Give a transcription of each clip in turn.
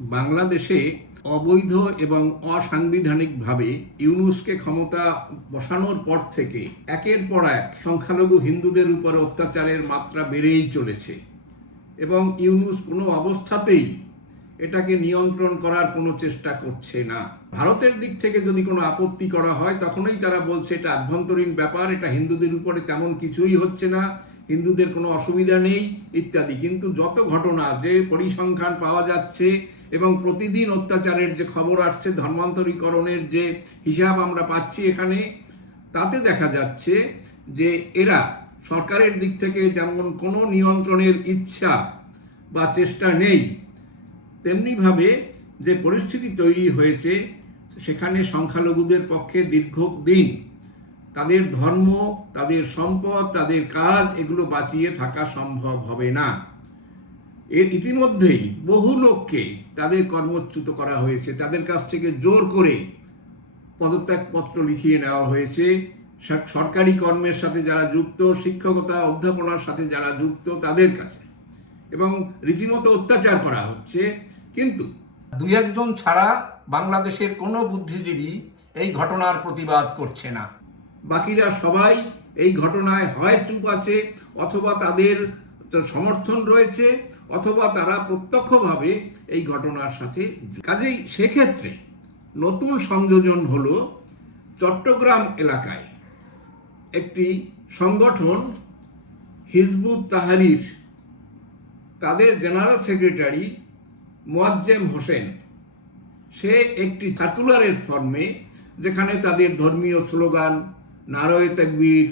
বাংলাদেশে অবৈধ এবং অসাংবিধানিকভাবে ইউনুসকে ক্ষমতা বসানোর পর থেকে একের পর এক সংখ্যালঘু হিন্দুদের উপরে অত্যাচারের মাত্রা বেড়েই চলেছে এবং ইউনুস কোনো অবস্থাতেই এটাকে নিয়ন্ত্রণ করার কোনো চেষ্টা করছে না। ভারতের দিক থেকে যদি কোনো আপত্তি করা হয়, তখনই তারা বলছে এটা আভ্যন্তরীণ ব্যাপার, এটা হিন্দুদের উপরে তেমন কিছুই হচ্ছে না। হিন্দুদের কোনো অসুবিধা নেই, ইত্যাদি। কিন্তু যত ঘটনা, যে পরিসংখ্যান পাওয়া যাচ্ছে এবং প্রতিদিন অত্যাচারের যে খবর আসছে, ধর্মান্তরীকরণের যে হিসাব আমরা পাচ্ছি এখানে, তাতে দেখা যাচ্ছে যে এরা সরকারের দিক থেকে যেমন কোনো নিয়ন্ত্রণের ইচ্ছা বা চেষ্টা নেই, তেমনিভাবে যে পরিস্থিতি তৈরি হয়েছে, সেখানে সংখ্যালঘুদের পক্ষে দীর্ঘদিন তাদের ধর্ম, তাদের সম্পদ, তাদের কাজ, এগুলো বাঁচিয়ে থাকা সম্ভব হবে না। এর ইতিমধ্যেই বহু লোককে তাদের কর্মচ্যুত করা হয়েছে। তাদের কাছ থেকে জোর করে পদত্যাগপত্র লিখিয়ে নেওয়া হয়েছে। সরকারি কর্মের সাথে যারা যুক্ত, শিক্ষকতা, অধ্যাপনার সাথে যারা যুক্ত, তাদের কাছে। এবং রীতিমতো অত্যাচার করা হচ্ছে। কিন্তু দুই একজন ছাড়া বাংলাদেশের কোনো বুদ্ধিজীবী এই ঘটনার প্রতিবাদ করছে না। বাকিরা সবাই এই ঘটনায় হয় চুপ আছে, অথবা তাদের সমর্থন রয়েছে, অথবা তারা প্রত্যক্ষভাবে এই ঘটনার সাথে কাজেই সেক্ষেত্রে নতুন সংযোজন হল চট্টগ্রাম এলাকায় একটি সংগঠন হিজবুত তাহারির। তাদের জেনারেল সেক্রেটারি মোয়াজ্জেম হোসেন। সে একটি সার্কুলারের ফর্মে, যেখানে তাদের ধর্মীয় স্লোগান নারয় তাকবীর,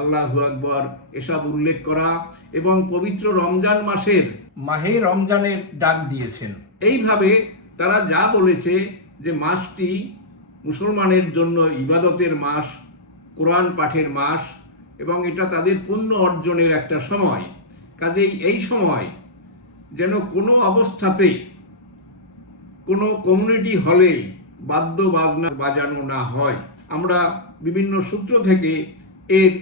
আল্লাহু আকবর, এসব উল্লেখ করা এবং পবিত্র রমজান মাসের মাহে রমজানের ডাক দিয়েছেন। এইভাবে তারা যা বলেছে যে মাসটি মুসলমানের জন্য ইবাদতের মাস, কোরআন পাঠের মাস এবং এটা তাদের পুণ্য অর্জনের একটা সময়। কাজেই এই সময় যেন কোনো অবস্থাতেই কোনো কমিউনিটি হলে বাদ্য বাজনা বাজানো না হয়। আমরা বিভিন্ন সূত্র থেকে এর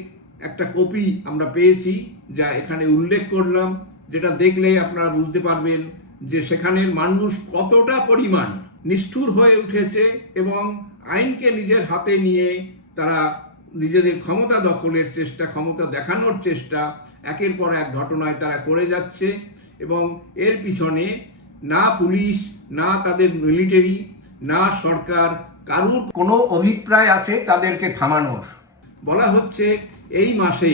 একটা কপি আমরা পেয়েছি, যা এখানে উল্লেখ করলাম, যেটা দেখলে আপনারা বুঝতে পারবেন যে সেখানের মানুষ কতটা পরিমাণ নিষ্ঠুর হয়ে উঠেছে এবং আইনকে নিজের হাতে নিয়ে তারা নিজেদের ক্ষমতা দখলের চেষ্টা, ক্ষমতা দেখানোর চেষ্টা, একের পর এক ঘটনায় তারা করে যাচ্ছে এবং এর পিছনে না পুলিশ, না তাদের মিলিটারি, না সরকার কারুর কোনো অভিপ্রায় আছে তাদেরকে থামানোর। বলা হচ্ছে এই মাসে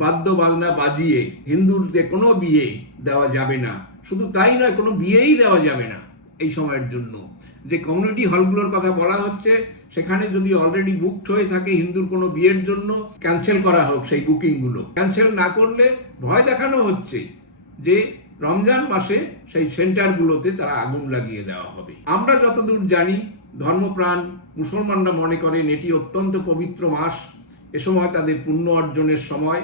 বাদ্য বাজনা বাজিয়ে হিন্দুদের কোনো বিয়ে দেওয়া যাবে না। শুধু তাই নয়, কোনো বিয়েই দেওয়া যাবে না এই সময়ের জন্য। যে কমিউনিটি হলগুলোর কথা বলা হচ্ছে, সেখানে যদি অলরেডি বুকড হয়ে থাকে হিন্দুর কোনো বিয়ের জন্য ক্যান্সেল করা হোক সেই বুকিংগুলো ক্যান্সেল না করলে ভয় দেখানো হচ্ছে যে রমজান মাসে সেই সেন্টারগুলোতে তারা আগুন লাগিয়ে দেওয়া হবে। আমরা যতদূর জানি ধর্মপ্রাণ মুসলমানরা মনে করেন এটি অত্যন্ত পবিত্র মাস। এ সময় তাদের পুণ্য অর্জনের সময়।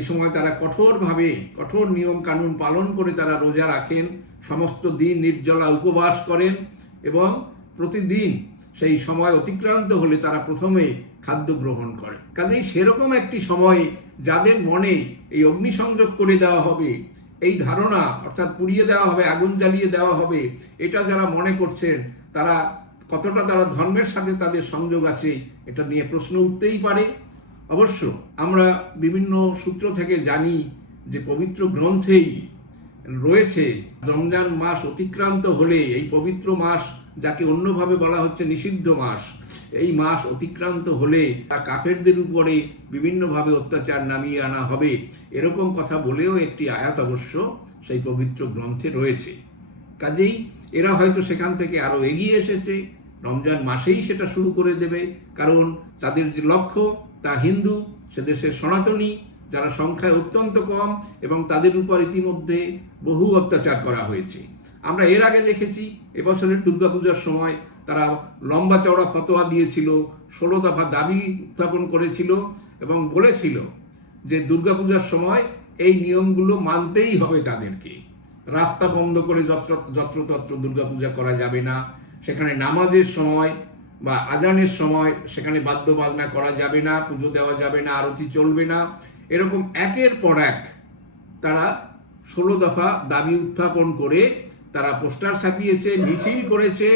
এ সময় তারা কঠোরভাবে কঠোর নিয়ম কানুন পালন করে তারা রোজা রাখেন, সমস্ত দিন নির্জলা উপবাস করেন এবং প্রতিদিন সেই সময় অতিক্রান্ত হলে তারা প্রথমে খাদ্য গ্রহণ করে। কাজেই সেরকম একটি সময়ে যাদের মনে এই অগ্নিসংযোগ করে দেওয়া হবে, এই ধারণা অর্থাৎ পুড়িয়ে দেওয়া হবে, আগুন জ্বালিয়ে দেওয়া হবে, এটা যারা মনে করছেন, তারা কতটা তারা ধর্মের সাথে তাদের সংযোগ আছে, এটা নিয়ে প্রশ্ন উঠতেই পারে। অবশ্য আমরা বিভিন্ন সূত্র থেকে জানি যে পবিত্র গ্রন্থেই রয়েছে, রমজান মাস অতিক্রান্ত হলে এই পবিত্র মাস যাকে অন্যভাবে বলা হচ্ছে নিষিদ্ধ মাস, এই মাস অতিক্রান্ত হলে তা কাফেরদের উপরে বিভিন্নভাবে অত্যাচার নামিয়ে আনা হবে। এরকম কথা বলেও একটি আয়াত অবশ্য সেই পবিত্র গ্রন্থে রয়েছে। কাজেই এরা হয়তো সেখান থেকে আরও এগিয়ে এসেছে। রমজান মাসেই সেটা শুরু করে দেবে। কারণ তাদের যে লক্ষ্য, তা হিন্দু, সে দেশের সনাতনী, যারা সংখ্যায় অত্যন্ত কম এবং তাদের উপর ইতিমধ্যে বহু অত্যাচার করা হয়েছে। আমরা এর আগে দেখেছি, এবছরের দুর্গাপূজার সময় তারা লম্বা চওড়া ফতোয়া দিয়েছিল, ষোলো দফা দাবি উত্থাপন করেছিল এবং বলেছিল যে দুর্গাপূজার সময় এই নিয়মগুলো মানতেই হবে তাদেরকে। রাস্তা বন্ধ করে যত্র, যত্রতত্র দুর্গাপূজা করা যাবে না। সেখানে নামাজের সময় বা আজানের সময় সেখানে বাদ্য বাজনা করা যাবে না, পুজো দেওয়া যাবে না, আরতি চলবে না। এরকম একের পর এক তারা ষোলো দফা দাবি উত্থাপন করে তারা পোস্টার ছাপিয়েছে, মিছিল করেছে।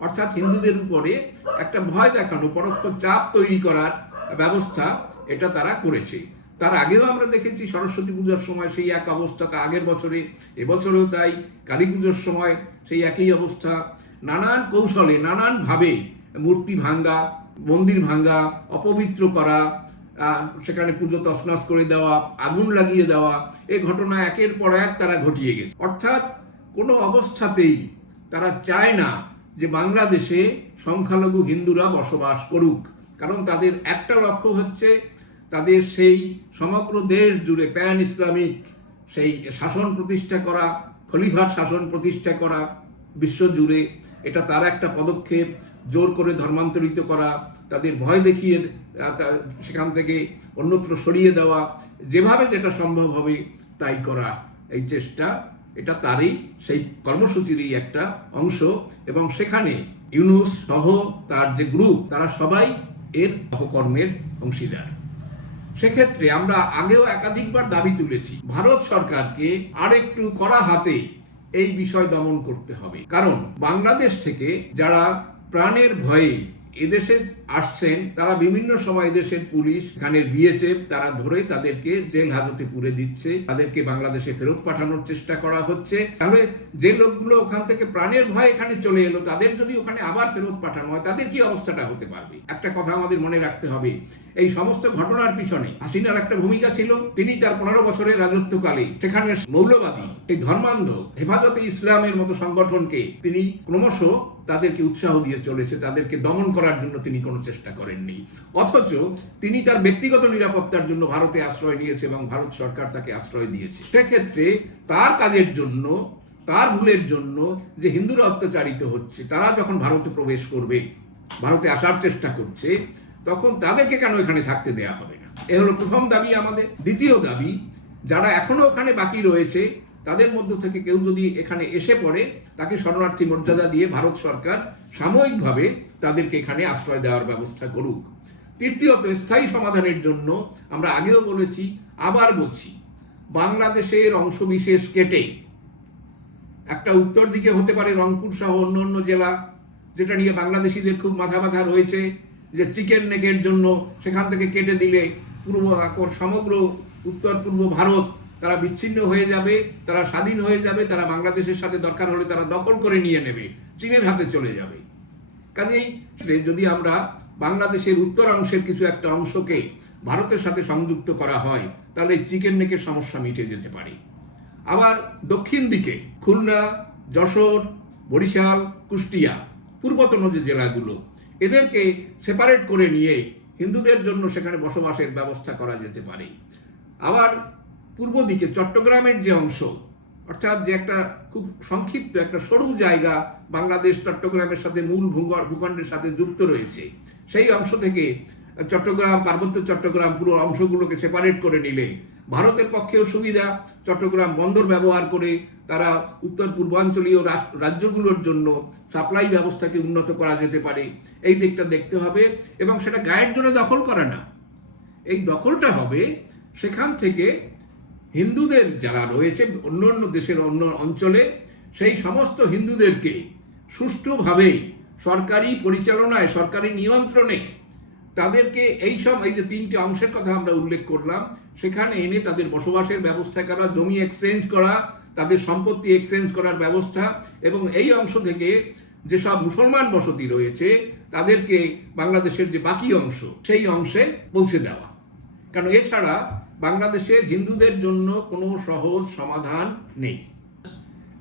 অর্থাৎ হিন্দুদের উপরে একটা ভয় দেখানো, পরোক্ষ চাপ তৈরি করার ব্যবস্থা এটা তারা করেছে। তার আগেও আমরা দেখেছি সরস্বতী পূজার সময় সেই এক অবস্থা, তার আগের বছরে, এবছরেও তাই। কালী পুজোর সময় সেই একই অবস্থা। নানান কৌশলে নানানভাবে মূর্তি ভাঙ্গা, মন্দির ভাঙ্গা, অপবিত্র করা সেখানে পুজো তছনছ করে দেওয়া, আগুন লাগিয়ে দেওয়া, এ ঘটনা একের পর এক তারা ঘটিয়ে গেছে। অর্থাৎ কোনো অবস্থাতেই তারা চায় না যে বাংলাদেশে সংখ্যালঘু হিন্দুরা বসবাস করুক। কারণ তাদের একটা লক্ষ্য হচ্ছে তাদের সেই সমগ্র দেশ জুড়ে প্যান ইসলামিক সেই শাসন প্রতিষ্ঠা করা খলিফার শাসন প্রতিষ্ঠা করা, বিশ্ব জুড়ে এটা তার একটা পদক্ষেপ, জোর করে ধর্মান্তরিত করা, তাদের ভয় দেখিয়ে সেখান থেকে অন্যত্র সরিয়ে দেওয়া, যেভাবে যেটা সম্ভব হবে তাই করা এই চেষ্টা। এটা তারই সেই কর্মসূচিরই একটা অংশ এবং সেখানে ইউনুস সহ তার যে গ্রুপ, তারা সবাই এর অপকর্মের অংশীদার। সেক্ষেত্রে আমরা আগেও একাধিকবার দাবি তুলেছি, ভারত সরকারকে আরেকটু কড়া হাতে এই বিষয় দমন করতে হবে। কারণ বাংলাদেশ থেকে যারা প্রাণের ভয়ে এদেশে আসছেন, তারা বিভিন্ন সময় দেশের পুলিশ এখানের বিএসএফ, তারা ধরে তাদেরকে জেল হাজতে পুরে দিচ্ছে, তাদেরকে বাংলাদেশে ফেরত পাঠানোর চেষ্টা করা হচ্ছে। তাহলে যে লোকগুলো ওখান থেকে প্রাণের ভয় এখানে চলে এলো, তাদের যদি ওখানে আবার ফেরত পাঠানো হয়, তাদের কি অবস্থাটা হতে পারবে? একটা কথা আমাদের মনে রাখতে হবে, এই সমস্ত ঘটনার পিছনে হাসিনার একটা ভূমিকা ছিল, তিনি তার পনেরো বছরের রাজত্বকালে সেখানে মৌলবাদী, এই ধর্মান্ধ, হেফাজতে ইসলামের মতো সংগঠনকে তিনি ক্রমশ তাদেরকে উৎসাহ দিয়ে চলেছে, তাদেরকে দমন করার জন্য তিনি কোনো চেষ্টা করেননি। অথচ তিনি তার ব্যক্তিগত নিরাপত্তার জন্য ভারতে আশ্রয় নিয়েছে এবং ভারত সরকার তাকে আশ্রয় দিয়েছে। সেক্ষেত্রে তার কাজের জন্য, তার ভুলের জন্য যে হিন্দুরা অত্যাচারিত হচ্ছে, তারা যখন ভারতে প্রবেশ করবে, ভারতে আসার চেষ্টা করছে, তখন তাদেরকে কেন এখানে থাকতে দেয়া হবে না? এ হলো প্রথম দাবি আমাদের। দ্বিতীয় দাবি, যারা এখনও ওখানে বাকি রয়েছে তাদের মধ্য থেকে কেউ যদি এখানে এসে পড়ে, তাকে শরণার্থী মর্যাদা দিয়ে ভারত সরকার সাময়িকভাবে তাদেরকে এখানে আশ্রয় দেওয়ার ব্যবস্থা করুক। তৃতীয়ত, স্থায়ী সমাধানের জন্য আমরা আগেও বলেছি, আবার বলছি, বাংলাদেশের অংশবিশেষ কেটে, একটা উত্তর দিকে হতে পারে রংপুর সহ অন্য অন্য জেলা, যেটা নিয়ে বাংলাদেশিদের খুব মাথা ব্যথা রয়েছে, যে চিকেন নেকের জন্য সেখান থেকে কেটে দিলে পূর্ব, সমগ্র উত্তর পূর্ব ভারত তারা বিচ্ছিন্ন হয়ে যাবে, তারা স্বাধীন হয়ে যাবে, তারা বাংলাদেশের সাথে দরকার হলে তারা দখল করে নিয়ে নেবে, চীনের হাতে চলে যাবে। কাজেই যদি আমরা বাংলাদেশের উত্তরাংশের কিছু একটা অংশকে ভারতের সাথে সংযুক্ত করা হয়, তাহলে চিকেন নেকের সমস্যা মিটে যেতে পারে। আবার দক্ষিণ দিকে খুলনা, যশোর, বরিশাল, কুষ্টিয়া, পূর্বতন যে জেলাগুলো, এদেরকে সেপারেট করে নিয়ে হিন্দুদের জন্য সেখানে বসবাসের ব্যবস্থা করা যেতে পারে। আবার পূর্ব দিকে চট্টগ্রামের যে অংশ, অর্থাৎ যে একটা খুব সংক্ষিপ্ত একটা সরু জায়গা বাংলাদেশ চট্টগ্রামের সাথে মূল ভূখণ্ডের সাথে যুক্ত রয়েছে, সেই অংশ থেকে চট্টগ্রাম, পার্বত্য চট্টগ্রাম পুরো অংশগুলোকে সেপারেট করে নিলে ভারতের পক্ষেও সুবিধা। চট্টগ্রাম বন্দর ব্যবহার করে তারা উত্তর পূর্বাঞ্চলীয় রাজ্যগুলোর জন্য সাপ্লাই ব্যবস্থাকে উন্নত করা যেতে পারে, এই দিকটা দেখতে হবে এবং সেটা গায়ের জন্য দখল করা না। এই দখলটা হবে সেখান থেকে হিন্দুদের যারা রয়েছে অন্য অন্য দেশের অন্য অঞ্চলে, সেই সমস্ত হিন্দুদেরকে সুষ্ঠুভাবে সরকারি পরিচালনায়, সরকারি নিয়ন্ত্রণে তাদেরকে এই সব, এই যে তিনটি অংশের কথা আমরা উল্লেখ করলাম, সেখানে এনে তাদের বসবাসের ব্যবস্থা করা, জমি এক্সচেঞ্জ করা, তাদের সম্পত্তি এক্সচেঞ্জ করার ব্যবস্থা এবং এই অংশ থেকে যেসব মুসলমান বসতি রয়েছে, তাদেরকে বাংলাদেশের যে বাকি অংশ, সেই অংশে পৌঁছে দেওয়া। কারণ এছাড়া বাংলাদেশে হিন্দুদের জন্য কোনো সহজ সমাধান নেই।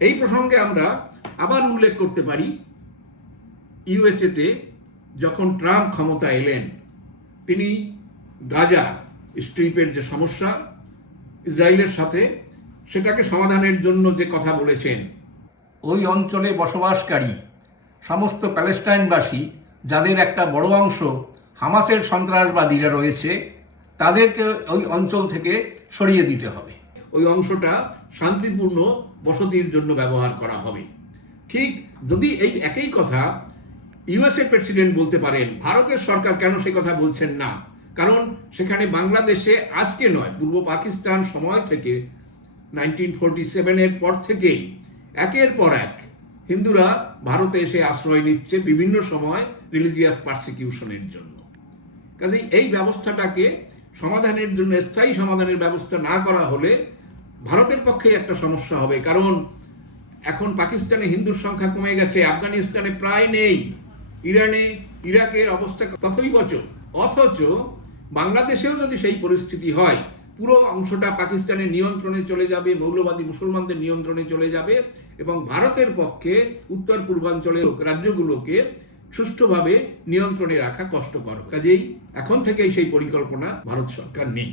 এই প্রসঙ্গে আমরা আবার উল্লেখ করতে পারি, ইউএসএতে যখন ট্রাম্প ক্ষমতা এলেন, তিনি গাজা স্ট্রিপের যে সমস্যা, ইসরায়েলের সাথে সেটাকে সমাধানের জন্য যে কথা বলেছেন, ওই অঞ্চলে বসবাসকারী সমস্ত প্যালেস্টাইনবাসী, যাদের একটা বড় অংশ হামাসের সন্ত্রাসবাদীরা রয়েছে তাদেরকে ওই অঞ্চল থেকে সরিয়ে দিতে হবে। ওই অংশটা শান্তিপূর্ণ বসতির জন্য ব্যবহার করা হবে। ঠিক যদি এই একই কথা ইউএসএ প্রেসিডেন্ট বলতে পারেন, ভারতের সরকার কেন সেই কথা বলছেন না? কারণ সেখানে বাংলাদেশে আজকে নয়, পূর্ব পাকিস্তান সময় থেকে নাইনটিন ফোরটি সেভেনের পর থেকেই একের পর এক হিন্দুরা ভারতে এসে আশ্রয় নিচ্ছে বিভিন্ন সময় রিলিজিয়াস পারসিকিউশনের জন্য। কাজেই এই ব্যবস্থাটাকে সমাধানের জন্য, স্থায়ী সমাধানের ব্যবস্থা না করা হলে ভারতের পক্ষে একটা সমস্যা হবে। কারণ এখন পাকিস্তানে হিন্দুর সংখ্যা কমে গেছে, আফগানিস্তানে প্রায় নেই, ইরানে, ইরাকের অবস্থা তথই বচন অথচ বাংলাদেশেও যদি সেই পরিস্থিতি হয়, পুরো অংশটা পাকিস্তানের নিয়ন্ত্রণে চলে যাবে, মৌলবাদী মুসলমানদের নিয়ন্ত্রণে চলে যাবে এবং ভারতের পক্ষে উত্তর পূর্বাঞ্চলের রাজ্যগুলোকে সুষ্ঠুভাবে নিয়ন্ত্রণে রাখা কষ্টকর। কাজেই এখন থেকেই সেই পরিকল্পনা ভারত সরকার নেই।